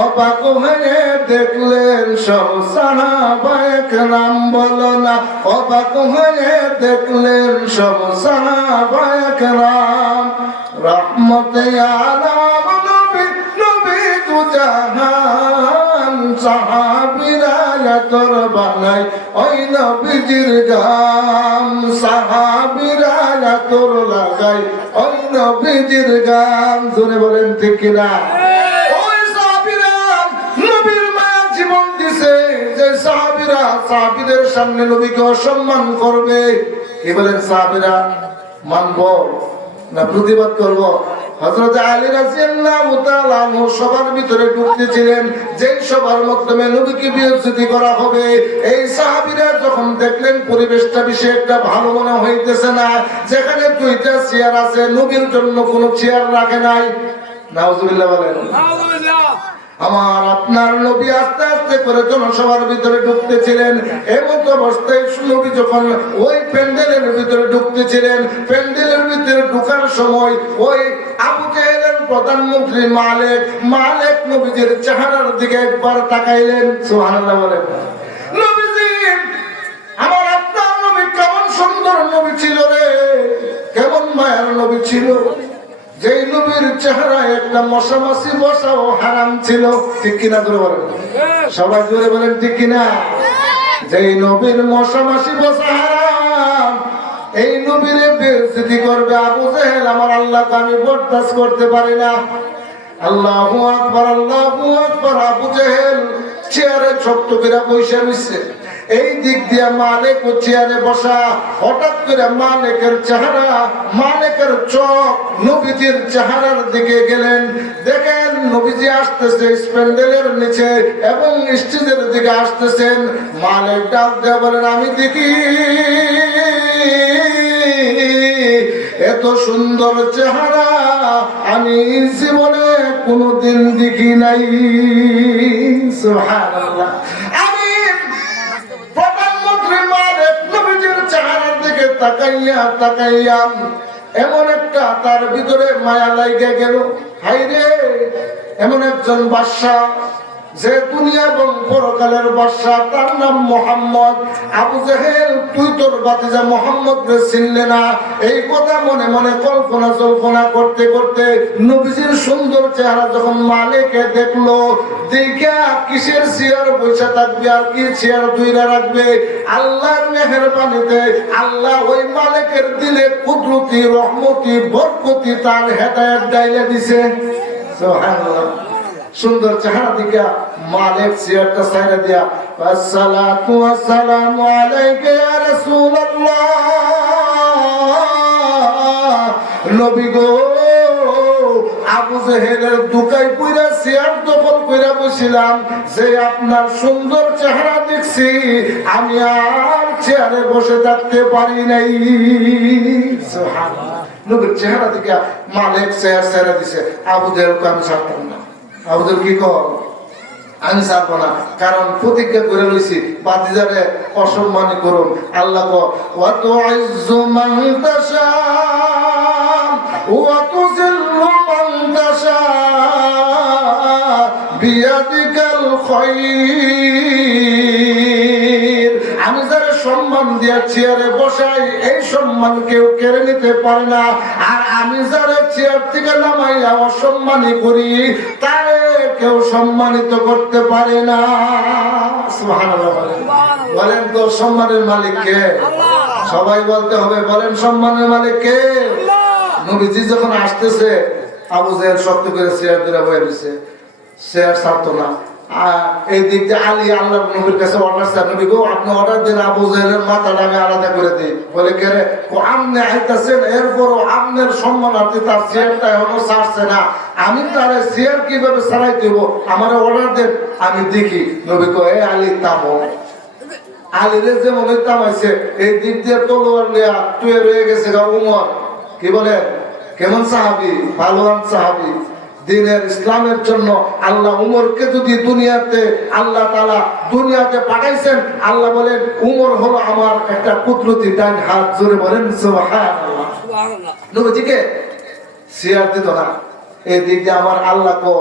অবাক হয়ে দেখলেন সব সাহাবায়ে কেরাম বলো না অবাক হয়ে দেখলেন সব সাহাবায়ে কেরাম রহমতে আলাম নবী নবী দুজাহান সাহাবীরা আতর বানাই ওই নবীজির গাম সাহাবীরা আতর লাগাই ওই নবীজির গাম জোরে বলেন ঠিক কিনা ওই সাহাবীরা নবীর মায়া জীবন দিছে যে সাহাবীরা সাহাবীদের সামনে নবীকে অসম্মান করবে কি বলেন সাহাবীরা মানবো না প্রতিবাদ করব হযরত আলী রাদিয়াল্লাহু তাআলা আনহু সবার ভিতরে ঢুকতেছিলেন যেই সবার মাধ্যমে নবীকে বিরোধিতা করা হবে এই সাহাবীরা যখন দেখলেন পরিবেশটা বেশি একটা ভালো মনে হইতেছে না যেখানে দুইটা চেয়ার আছে নবীর জন্য কোনো চেয়ার রাখে নাই নাউজুবিল্লাহ বলেন নাউজুবিল্লাহ আমার আপনার নবী আস্তে আস্তে করে জনসভার ভিতরে ঢুকতেছিলেন এমন অবস্থায় নবী যখন ওই প্যান্ডেলের ভিতরে ঢুকতেছিলেন প্যান্ডেলের ভিতরে ঢোকার সময় ওই আবু জেহেলের প্রধানমন্ত্রী মালিক নবীজির চেহারার দিকে একবার তাকাইলেন সুবহানাল্লাহ বলেন নবীজি আমার আপনার নবী কেমন সুন্দর নবী ছিল রে কেমন মায়ার নবী ছিল যেই নবীর চেহারায় একটা মশা মাছি বসাও হারাম ছিল ঠিক কিনা জোরে বলেন সবাই জোরে বলেন ঠিক কিনা যেই নবীর মশা মাছি বসা হারাম এই নবীর বেইজ্জতি করবে আবু জেহেল আমার আল্লাহকে আমি বরদাস্ত করতে পারি না আল্লাহু আকবার আবু জেহেল চেয়ারে ছোট্ট করে বসে রইছে এই দিক দিয়ে মালিক ও চেয়ারে বসা হঠাৎ করে মালিকের চেহারা মালিকের চোখ নবীজির চেহারার দিকে গেলেন দেখেন নবীজি আসতেছে প্যান্ডেলের নিচে এবং স্টেজের দিকে আসতেছেন মালিক ডাক দিয়ে বলেন আমি দেখি এত সুন্দর চেহারা আমি জীবনে কোনোদিন দেখি নাই সুবহানাল্লাহ তাকাইয়া এমন একটা তার ভিতরে মায়া লাইগে গেল হাইরে এমন একজন বাদশা যে দুনিয়া এবং পরকালের বাদশা তার নাম মুহাম্মদ আবু জেহেল তুই তোর ভাতিজা মুহাম্মদ রে চিনলে না এই কথা মনে মনে কল্পনা করতে করতে নবীজির সুন্দর চেহারা যখন মালিকে দেখলো দেখা কিসের চেয়ার বসে থাকবে আর কি চেয়ার দুইরা রাখবে আল্লাহর মেহেরবানিতে আল্লাহ ওই মালিকের দিলে কুদরতি রহমতি বরকতি তার হেদায়েত ডাইলে দিছে সুবহানাল্লাহ সুন্দর চেহারা দিকে মালিক চেয়ারটা ছাইরা দিয়া আসসালাতু ওয়াসসালামু আলাইকা ইয়া রাসূলুল্লাহ নবী গো আবু জেহেলের দুকাই কইরা চেয়ার দখল কইরা বসিলাম যে আপনার সুন্দর চেহারা দেখছি আমি আর চেয়ারে বসে থাকতে পারি নাই সুবহানাল্লাহ নবীর চেহারা দিকে মালিক চেয়ার ছেড়ে দিছে আবু জেহেলকে আমি ছাড়তাম না আবু জেহেল কি কর আমি ছাড়বো না কারণ প্রতিজ্ঞা করে রয়েছি বাতিজারে অসম্মানী করুন আল্লাহ ওয়া তুইজ্জু মান তাশা ওয়া তুযিল্লু মান তাশা বিয়াদিকাল খায়র আমি যারা সম্মান দিয়া চেয়ারে বসাই এই সম্মান কেউ কেড়ে নিতে পারে না আর আমি যারা চেয়ার থেকে নামাইয়া অসম্মানী করি তারে কেউ সম্মানিত করতে পারে না সুবহানাল্লাহ বলেন তো সম্মানের মালিক কে সবাই বলতে হবে, বলেন সম্মানের মালিক কে? নবীজি যখন আসতেছে আবু জাহেল শক্ত করে চেয়ার ধরে বয়ে দিছে, চেয়ার ছাড়তো না। এই দিক দিয়ে আলী আল্লাহ নবীর কাছে অর্ডার চান, নবী গো আপনি অর্ডার দিন আবু জাহেলের মাথাটা আমি আলাদা করে দিই। বলে কে রে? আপনি আইতাছেন, এরপরও আপনার সম্মানার্থে তার চেয়ারটা এখনো ছাড়ছে না, আমি তার চেয়ার কিভাবে ছাড়াই দিব, আমার অর্ডার দেন আমি দেখি। নবী গো এ আলী থামো। আলীরে যে মনে থামাইছে, এই দিক দিয়ে তলোয়ার নিয়ে টুয়ে রয়ে গেছে গা উমর। কি বলেন? কেমন সাহাবি, ভালোবান সাহাবি। দিনের ইসলামের জন্য আল্লাহ উমরকে যদি দুনিয়াতে আল্লাহ তাআলা দুনিয়াতে পাঠাইছেন, আল্লাহ বলেন উমর হলো আমার একটা কুদরতি ডান হাত। জোরে বলেন সুবহানাল্লাহ। নবীজিকে চেয়ার দিত না। এই দিক দিয়ে আমার আল্লাহ কো,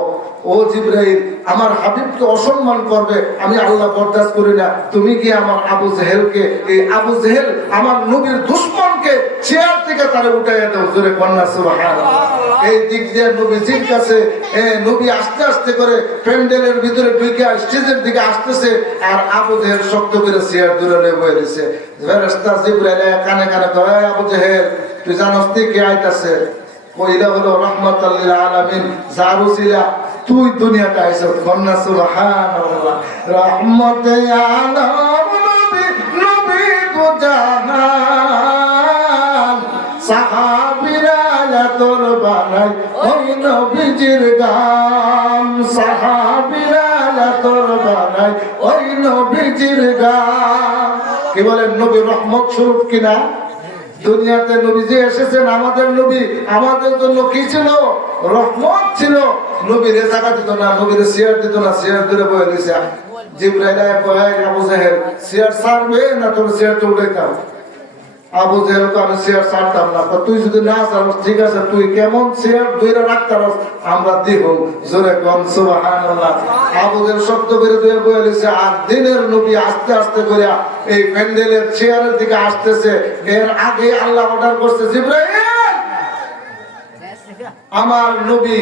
ও জিবরাইল আমার হাবিবকে অসম্মান করবে, আমি আল্লাহ বরদাস্ত করি না। তুমি কি আমার আবু জেহেলকে, এই আবু জেহেল আমার নবীর দুশমনকে চেয়ার থেকে তারে উঠাইয়া দাও। জোরে কন্যা সুবহানাল্লাহ। এই দিক দিয়ে নবীজির কাছে নবী আস্তে আস্তে করে প্যান্ডেলের ভিতরে ঢুকে স্টেজের দিকে আসতেছে, আর আবু জেহেল শক্ত করে চেয়ার দূরে নিয়ে বয়ে দিছে। ফেরেশতা জিবরাইল কানে কানে কয়, আবু জেহেল তুই জানোস কে আইতাছে? কইলা হলো রাহমাতাল লিল আলামিন, জারুসিলা তুই দুনিয়াতে আইছো। কন্যা সুবহানাল্লাহ। রহমতে আলম নবী, নবী দু জাহান, সাহাবীরা তোর বানাই ওই নবীজির গান, সাহাবীরা তোর বানাই ওই নবীজির গান। কি বলেন? নবী রহমত স্বরূপ কিনা? দুনিয়াতে নবীজি এসেছেন, আমাদের নবী আমাদের জন্য কি ছিল? রহমত ছিল। নবীর জায়গা দিত না, নবীর চেয়ার দিত না, চেয়ার ধরে বয়ে দিছে। জিবরাইল কয়, আবু জাহেল চেয়ার ছাড়বে না তোর চেয়ার তো উঠাইতাম। আবু জাহেল তো আমি চেয়ার ছাড়তাম না। তুই যদি না ছাড়স ঠিক আছে, তুই কেমন চেয়ার ধরে রাখতাম আমরা দিব। জোরে কোন সুবহানাল্লাহ। আবু জাহেল শব্দ করে ধরে বয়ে দিছে। আর দিনের নবী আস্তে আস্তে করে এই প্যান্ডেলের চেয়ারের দিকে আসতেছে। এর আগে আল্লাহ অর্ডার করছে, জিবরাইল আমার নবী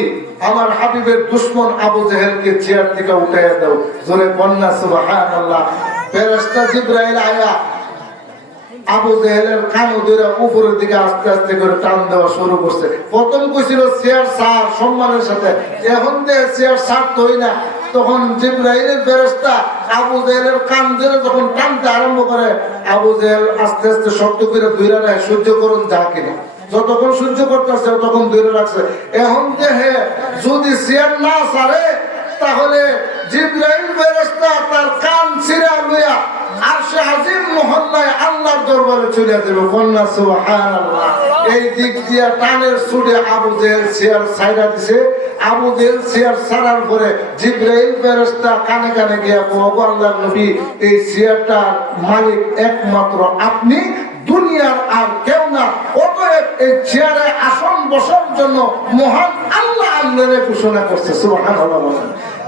আমার হাবিবের দুশমন আবু জেহেলকে চেয়ার থেকে উঠাইয়া দাও। জোরে কন্যা সুবহানাল্লাহ। ফেরেশতা জিবরাইল আয়া আবু জেহেলের কানো ধরে উপরের দিকে আস্তে আস্তে করে টান দেওয়া শুরু করছে। প্রথম কইছিল চেয়ার ছাড় সম্মানের সাথে, এখন যে চেয়ার ছাড়তই না। তখন জিবরাইলের ফেরেশতা আবু জেহেলের কান ধরে যখন টানতে আরম্ভ করে, আবু জেহেল আস্তে আস্তে শক্ত করে ধরে নেয়, সহ্য করুন যা কিনা। যতক্ষণ সহ্য করতেছে তখন ধরে রাখছে। এখন দেহে যদি চেয়ার না ছাড়ে, তাহলে জিবরাইল ফেরেশতা তার কান ছিঁড়া লইয়া আরশে আজিম মহল্লায় আল্লাহর দরবারে চলে যাবে। কন্যা সুবহানাল্লাহ। এই দিক দিয়া টানের ছুটে আবু জেহেল চেয়ার ছাইড়া দিছে। আবু জেহেল চেয়ার ছাড়ার পরে জিবরাইল ফেরেশতা কানে কানে গিয়া কয়, আল্লাহর নবী এই চেয়ারটার মালিক একমাত্র আপনি, দুনিয়ার আর কেউ না। অতএব এই চেয়ারে আসন বসার জন্য মহান আল্লাহ আপনারে ঘোষণা করছে। সুবহানাল্লাহ।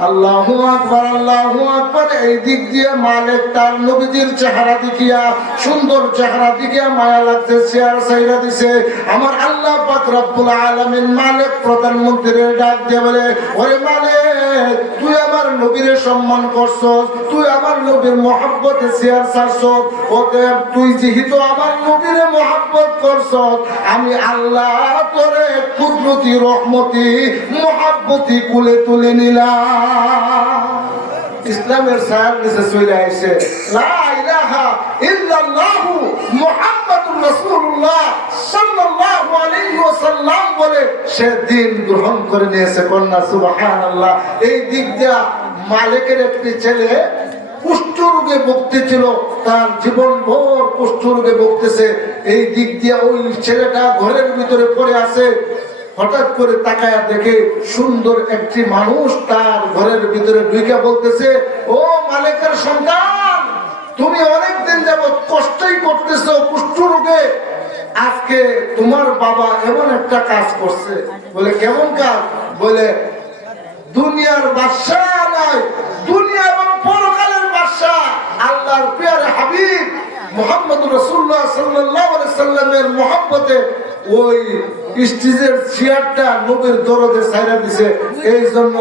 আল্লাহু আকবার, আল্লাহু আকবার। এই দিক দিয়ে মালিক তার নবীজির চেহারা দেখিয়া, সুন্দর চেহারা দেখিয়া মায়া লাগছে, চেয়ার ছাইড়া দিছে। আমার আল্লাহ পাক রব্বুল আলামিন মালিক প্রধানমন্ত্রীর ডাক দিয়ে বলে, ওরে মালিক তুই আমার নবীর সম্মান করছস, তুই আমার নবীর মহব্বতে চেয়ার ছাড়ছস, অতএব তুই যেহেতু আমার নবীর মহব্বত করছস, আমি আল্লাহ তোরে কুদরতি রহমতি মহব্বতি কুলে তুলে নিলাম। ইসলামের ছায়ার নিচে চলে আইছে লা ইলাহা ইল্লাল্লাহু মুহাম্মাদুর রাসূলুল্লাহ সাল্লাল্লাহু আলাইহি ওয়াসাল্লাম বলে সে দিন গ্রহণ করে নিয়েছে। কন্যা সুবহানাল্লাহ। এই দিক দিয়া মালিকের একটি ছেলে কুষ্ঠরোগে ভুগতেছিল, তার জীবন ভোর কুষ্ঠরোগে ভুগতেছে। এই দিক দিয়া ওই ছেলেটা ঘরের ভিতরে পড়ে আছে। হঠাৎ করে তাকায়া দেখে সুন্দর একটি মানুষ তার ঘরের ভিতরে ঢুকে বলতেছে, ও মালিকের সন্তান, তুমি অনেকদিন যাবত কষ্টই করতেছো কুষ্ঠরোগে, আজকে তোমার বাবা এমন একটা কাজ করছে। বলে কেমন কাজ? বলে দুনিয়ার বাদশাহ নয়, দুনিয়া এবং পরকালের বাদশাহ আল্লাহর প্রিয় হাবিব মুহাম্মদুর রাসূলুল্লাহ সাল্লাল্লাহু আলাইহি সাল্লামের মহব্বতে ওই স্টেজের চেয়ারটা নবীর দরদে ছাইড়া দিছে। এই জন্য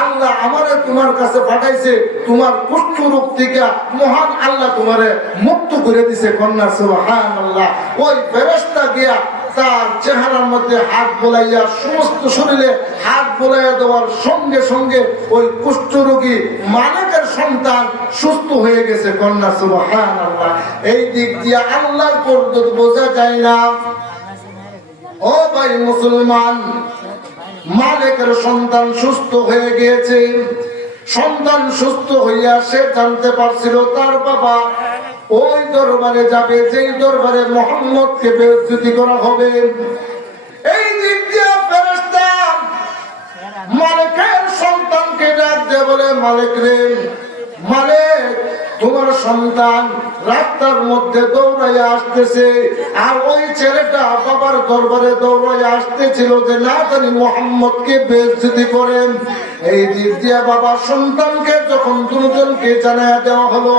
আল্লাহ আল্লাহ আমারে তোমার কাছে পাঠাইছে তোমার কুষ্ঠ রোগ থেকে মহান আল্লাহ তোমারে মুক্ত করে দিছে কন্যা সুবহানাল্লাহ। ওই ফেরেশতা গিয়া তার চেহারার মধ্যে হাত বোলাইয়া সমস্ত শরীরে হাত বোলাইয়া দেওয়ার সঙ্গে সঙ্গে ওই কুষ্ঠরোগী মালিকের সন্তান সুস্থ হয়ে গেছে কন্যা সুবহানাল্লাহ। এই দিক দিয়ে আল্লাহর কুদরত বোঝা যায় না। ও ভাই মুসলমান, মালিকের সন্তান সুস্থ হয়ে গিয়েছে। সন্তান সুস্থ হইয়া সে জানতে পারছিল তার বাবা ওই দরবারে যাবে যেই দরবারে মুহাম্মদকে বেইজ্জতি করা হবে। এই দিক দিয়ে ফেরেশতা মালিকের সন্তানকে ডাক দিয়ে বলে, মালিক রে, মালিক তোমার সন্তান রাস্তার মধ্যে দৌড়াইয়া আসতেছে। আর ওই ছেলেটা বাবার দরবারে দৌড়াইয়া আসতেছিল যে না জানি মুহাম্মদকে বেইজ্জতি করেন। এই দিক দিয়ে বাবা সন্তানকে যখন দুজনকে জানায়া দেওয়া হলো,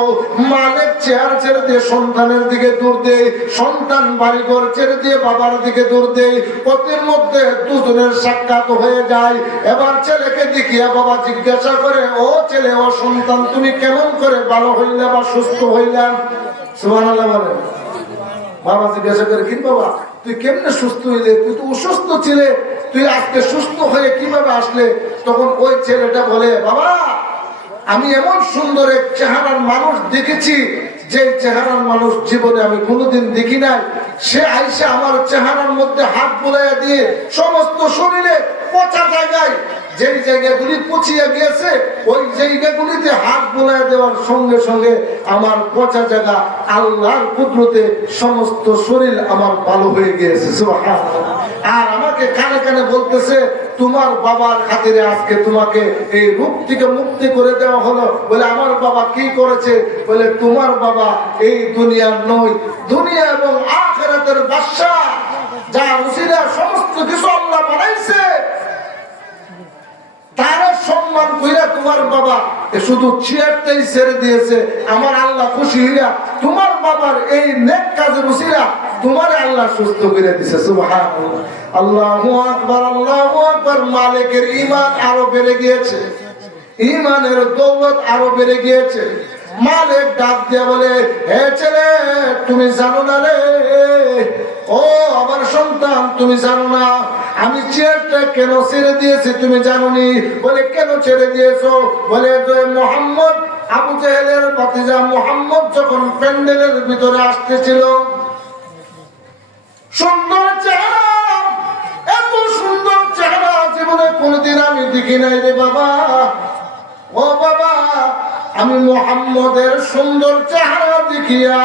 মালিক চেয়ার ছেড়ে দিয়ে সন্তানের দিকে দৌড় দেয়, সন্তান বাড়িঘর ছেড়ে দিয়ে বাবার দিকে দৌড় দেয়। পথের মধ্যে দুজনের সাক্ষাৎ হয়ে যায়। এবার ছেলেকে দেখিয়া বাবা জিজ্ঞাসা করে, ও ছেলে, ও সন্তান, তুমি কেমন করে ভালো হইলে বা সুস্থ হইলাম? সুবহানাল্লাহ বলেন। বাবা জিজ্ঞাসা করে, কি বাবা তুই কেমনে সুস্থ হইলে? তুই তো অসুস্থ ছিলে, তুই আজকে সুস্থ হয়ে কিভাবে আসলে? তখন ওই ছেলেটা বলে, বাবা আমি এমন সুন্দর এক চেহারার মানুষ দেখেছি যে চেহারার মানুষ জীবনে আমি কোনোদিন দেখি নাই। সে আইসা আমার চেহারার মধ্যে হাত বুলাইয়া দিয়ে সমস্ত শরীরে পচা জায়গায় যেই জায়গাগুলি পচিয়া গিয়েছে ওই জায়গাগুলিতে হাত বুলাইয়া দেওয়ার সঙ্গে সঙ্গে আমার পচা জায়গা আল্লাহর কুদরতে সমস্ত শরীর আমার ভালো হয়ে গিয়েছে। সুবহানাল্লাহ। আর আমাকে কানে কানে বলতেছে, তোমার বাবার খাতিরে আজকে তোমাকে এই রূপ থেকে মুক্তি করে দেওয়া হলো। বলে আমার বাবা কি করেছে? বলে তোমার বাবা এই দুনিয়ার নয়, দুনিয়া এবং আখিরাতের বাদশা, যার উসিলা সমস্ত কিছু আল্লাহ বানাইছে, তারা সম্মান কইরা তোমার বাবা শুধু চেয়ারটাই ছেড়ে দিয়েছে। আমার আল্লাহ খুশি হইয়া তোমার বাবার এই নেক কাজের উসিলা তোমার আল্লাহ সুস্থ করে দিয়েছে। সুবহানাল্লাহ। আল্লাহু আকবার, আল্লাহু আকবার। মালিকের ঈমান আরো বেড়ে গিয়েছে, ঈমানের দৌলত আরো বেড়ে গিয়েছে। মালিক ডাক দিয়ে বলে, হে ছেলে, তুমি জানো না রে, ও আমার সন্তান, তুমি জানো না আমি চেয়ারটা কেন ছেড়ে দিয়েছি? তুমি জানোনি? বলে কেন ছেড়ে দিয়েছো? বলে মুহাম্মদ, আবু জেহেলের ভাতিজা মুহাম্মদ যখন প্যান্ডেলের ভিতরে আসতেছিল, সুন্দর চেহারা, এত সুন্দর চেহারা জীবনে কোনদিন আমি দেখি নাই রে বাবা। ও বাবা, আমি মুহাম্মদের সুন্দর চেহারা দেখিয়া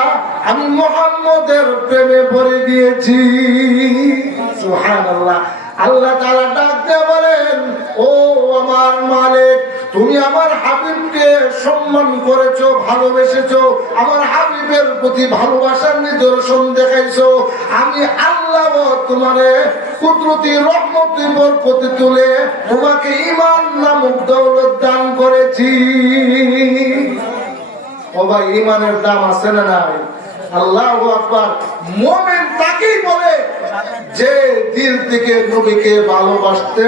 আমি মুহাম্মদের প্রেমে পড়ে গিয়েছি। সুবহানাল্লাহ। আল্লাহ তাআলা ডাক দিয়ে বলেন, ও আমার মালিক, তুমি আমার হাবিবকে সম্মান করেছো, ভালোবেসেছো, আমার হাবিবের প্রতি ভালোবাসার নিদর্শন দেখাইছো। আমি আল্লাহ তোমারে কুদরতি রহমতের বরকতে তুলে তোমাকে ঈমান নামক দৌলত দান করেছি। ও ভাই, ঈমানের দাম আছে না নাই? আল্লাহু আকবার। মুমিন তাকেই বলে যে দিল থেকে নবীকে ভালোবাসতে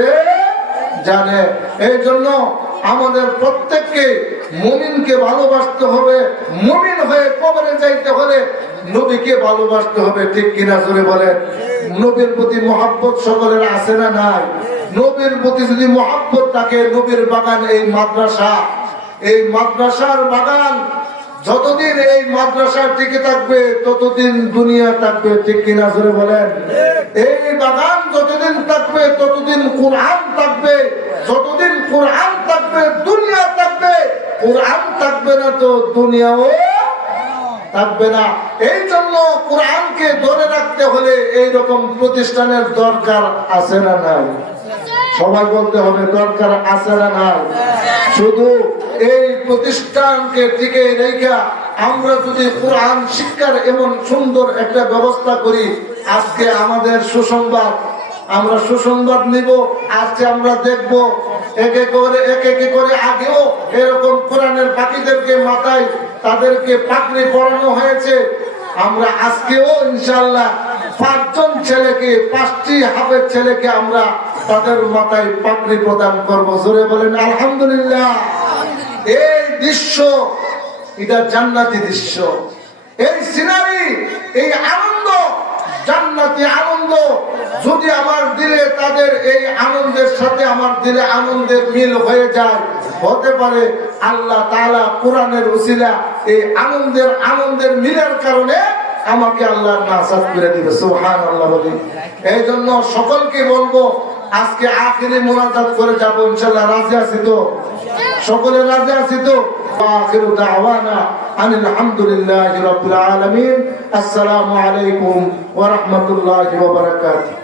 জানে। এই জন্য আমাদের প্রত্যেককে মুমিনকে ভালোবাসতে হবে। মুমিন হয়ে কবরে যাইতে হলে নবীকে ভালোবাসতে হবে। ঠিক কিনা জোরে বলেন। নবীর প্রতি মহব্বত সকলের আছে না নাই? নবীর প্রতি যদি মহব্বত থাকে, নবীর বাগান এই মাদ্রাসা, এই মাদ্রাসার বাগান যতদিন এই মাদ্রাসা টিকে থাকবে ততদিন দুনিয়া থাকবে। ঠিক কিনা জোরে বলেন। এই বাগান যতদিন থাকবে ততদিন কোরআন থাকবে, যতদিন কোরআন থাকবে দুনিয়া থাকবে। কোরআন থাকবে না তো দুনিয়াও থাকবে না। এই জন্য কোরআনকে ধরে রাখতে হলে এইরকম প্রতিষ্ঠানের দরকার আছে না নাই? সবাই বলতে হবে, দরকার আছে না নাই? শুধু এই প্রতিষ্ঠানকে টিকে রেখে আমরা যদি কোরআন শিক্ষার এমন সুন্দর একটা ব্যবস্থা করি, আজকে আমাদের সুসংবাদ, আমরা সুসংবাদ নিব। আজকে আমরা দেখব এক এক করে আগেও এরকম কোরআনের পাখিদেরকে মাথায় তাদেরকে পাগড়ি পরানো হয়েছে। আমরা আজকেও ইনশাআল্লাহ 5জন ছেলেকে, 5টি হাফেজ ছেলেকে আমরা তাদের মাথায় পাগড়ি প্রদান করব। জোরে বলেন আলহামদুলিল্লাহ। এই দৃশ্য এটা জান্নাতি দৃশ্য, এই সিনারি, এই আনন্দ, জান্নাতি আনন্দ যদি আমার দিলে তাদের এই আনন্দের সাথে আমার দিলে আনন্দের মিল হয়ে যায়, হতে পারে আল্লাহ তাআলা কোরআনের উসিলা এই আনন্দের মিলের কারণে আমাকে আল্লাহর নাজাত করে দিবে। সুবহানাল্লাহ বলি। এই জন্য সকলকে বলবো আজকে আখিরি মুনাজাত করে যাব ইনশাআল্লাহ। রাজি আছি তো? সকলে রাজি আছি তো? আখিরু দাওয়ানা আনিল হামদুলিল্লাহি রাব্বিল আলামিন। আসসালামু আলাইকুম ওয়া রাহমাতুল্লাহি ওয়া বারাকাতুহু।